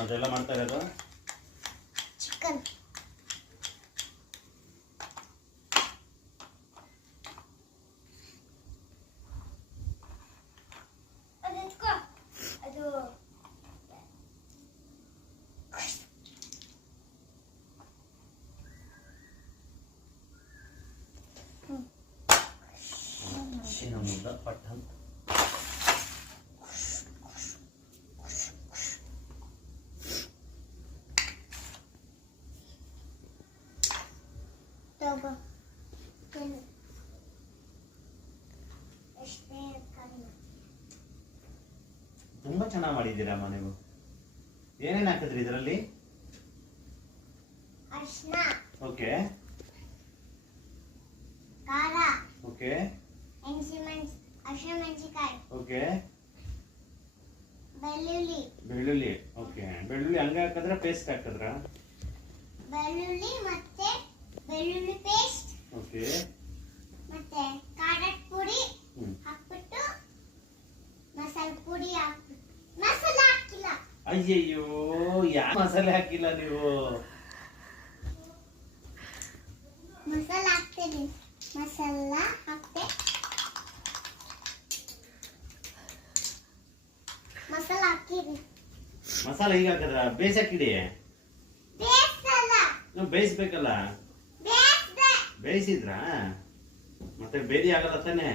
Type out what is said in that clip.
ಅದೆಲ್ಲ ಮಾಡ್ತಾ ಇರೋದು? ಚಿಕನ್. ಅದು ಮುದ್ದ ಪಟ್ಟ ಅಂತ ತುಂಬಾ ಚೆನ್ನಾಗಿ ಮಾಡಿದ್ದೀರಮ್ಮ ನೀವು. ಏನೇನು ಹಾಕಿದ್ರಿ ಇದರಲ್ಲಿ? ಅರಿಶಿನ, ಓಕೆ, ಖಾರ, ಓಕೆ, ಹಸಿಮೆಣಸಿನಕಾಯಿ, ಓಕೆ, ಬೆಳ್ಳುಳ್ಳಿ. ಬೆಳ್ಳುಳ್ಳಿ. ಓಕೆ, ಬೆಳ್ಳುಳ್ಳಿ ಹಂಗೆ ಹಾಕಿದ್ರ ಪೇಸ್ಟ್ ಹಾಕಿದ್ರ? ಬೆಳ್ಳುಳ್ಳಿ ಮತ್ತೆ ಬೆಳ್ಳುಳ್ಳಿ ಪೇಸ್ಟ್, ಓಕೆ, ಮತ್ತೆ ಖಾರದ ಪುಡಿ ಹಾಕ್ಬಿಟ್ಟು ಮಸಾಲೆ ಪುಡಿ ಹಾಕ್ಬಿಟ್ಟು ಮಸಾಲೆ ಹಾಕಿಲ್ಲ. ಅಯ್ಯಯ್ಯೋ, ಯಾವ ಮಸಾಲೆ ಹಾಕಿಲ್ಲ ನೀವು? ಮಸಾಲ ಹಾಕ್ತೀನಿ. ಮಸಾಲ ಹಾಕ್ತೆ. ಮಸಾಲ ಹಾಕಿರಿ. ಮಸಾಲೆ ಈಗ ಹಾಕಿದ್ರ? ಬೇಯಿಸಕ್ಕಿಡಿ. ಬೇಯಿಸಲ್ಲ. ಬೇಯಿಸ್ಬೇಕಲ್ಲ. ಬೇಯಿಸ್ದೆ. ಬೇಯಿಸಿದ್ರಾ? ಮತ್ತೆ ಬೇದಿ ಆಗಲ್ಲ ತಾನೆ?